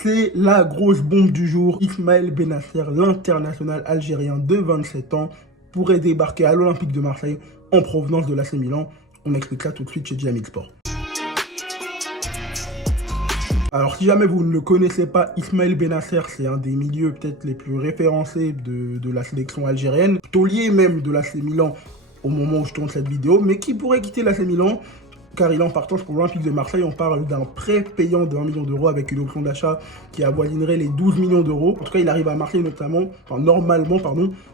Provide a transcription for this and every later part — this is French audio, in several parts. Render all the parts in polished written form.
C'est la grosse bombe du jour. Ismaël Bennacer, l'international algérien de 27 ans, pourrait débarquer à l'Olympique de Marseille en provenance de l'AC Milan. On explique ça tout de suite chez Dynamic Sport. Alors si jamais vous ne le connaissez pas, Ismaël Bennacer, c'est un des milieux peut-être les plus référencés de la sélection algérienne, taulier même de l'AC Milan au moment où je tourne cette vidéo, mais qui pourrait quitter l'AC Milan car il est en partance pour l'Olympique de Marseille. On parle d'un prêt payant de 1 million d'euros avec une option d'achat qui avoisinerait les 12 millions d'euros. En tout cas, il arrive à Marseille normalement,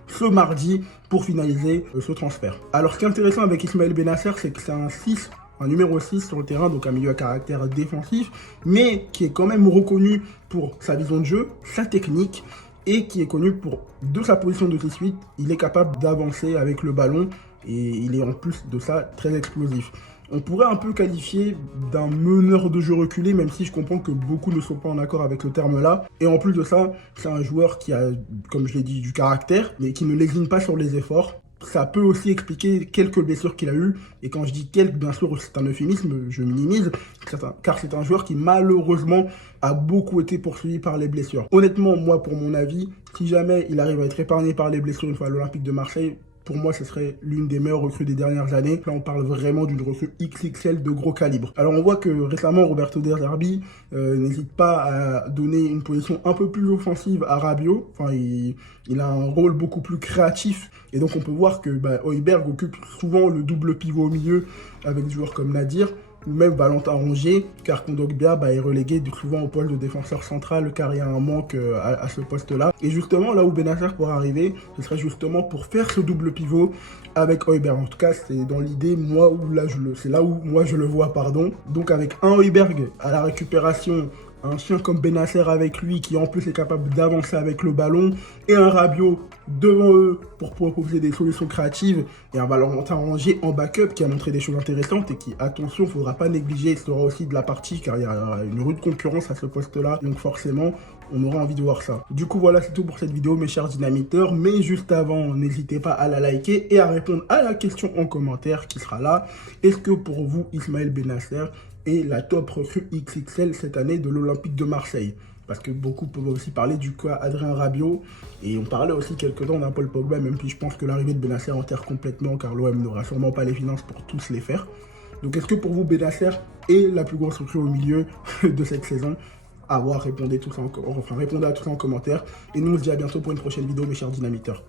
ce mardi pour finaliser ce transfert. Alors, ce qui est intéressant avec Ismaël Bennacer, c'est que c'est un numéro 6 sur le terrain, donc un milieu à caractère défensif, mais qui est quand même reconnu pour sa vision de jeu, sa technique, et qui est connu pour, de sa position de 6-8, il est capable d'avancer avec le ballon, et il est en plus de ça très explosif. On pourrait un peu qualifier d'un meneur de jeu reculé, même si je comprends que beaucoup ne sont pas en accord avec le terme-là. Et en plus de ça, c'est un joueur qui a, comme je l'ai dit, du caractère, mais qui ne lésine pas sur les efforts. Ça peut aussi expliquer quelques blessures qu'il a eues. Et quand je dis quelques, bien sûr, c'est un euphémisme, je minimise, car c'est un joueur qui, malheureusement, a beaucoup été poursuivi par les blessures. Honnêtement, moi, pour mon avis, si jamais il arrive à être épargné par les blessures une fois à l'Olympique de Marseille, pour moi, ce serait l'une des meilleures recrues des dernières années. Là, on parle vraiment d'une recrue XXL de gros calibre. Alors, on voit que récemment, Roberto De Zerbi n'hésite pas à donner une position un peu plus offensive à Rabiot. Enfin, il a un rôle beaucoup plus créatif. Et donc, on peut voir que Højbjerg occupe souvent le double pivot au milieu avec des joueurs comme Nadir ou même Valentin Rongier, car Kondogbia est relégué souvent au poste de défenseur central, car il y a un manque à ce poste-là. Et justement, là où Bennacer pourrait arriver, ce serait justement pour faire ce double pivot avec Højbjerg. En tout cas, c'est dans l'idée, c'est là où moi je le vois, pardon. Donc avec un Højbjerg à la récupération, un chien comme Bennacer avec lui qui en plus est capable d'avancer avec le ballon, et un Rabiot devant eux pour proposer des solutions créatives, et un Valentin Rongier en backup qui a montré des choses intéressantes et qui, attention, il ne faudra pas négliger, il sera aussi de la partie car il y a une rude concurrence à ce poste-là, donc forcément on aura envie de voir ça. Du coup voilà, c'est tout pour cette vidéo mes chers dynamiteurs, mais juste avant, n'hésitez pas à la liker et à répondre à la question en commentaire qui sera là. Est-ce que pour vous Ismaël Bennacer est la top recrue XXL cette année de l'Olympique de Marseille? Parce que beaucoup peuvent aussi parler du cas Adrien Rabiot, et on parlait aussi quelques temps d'un Paul Pogba, même si je pense que l'arrivée de Bennacer enterre complètement, car l'OM n'aura sûrement pas les finances pour tous les faire. Donc est-ce que pour vous Bennacer est la plus grosse recrue au milieu de cette saison? À voir, répondez à tout ça en commentaire. Et nous on se dit à bientôt pour une prochaine vidéo mes chers dynamiteurs.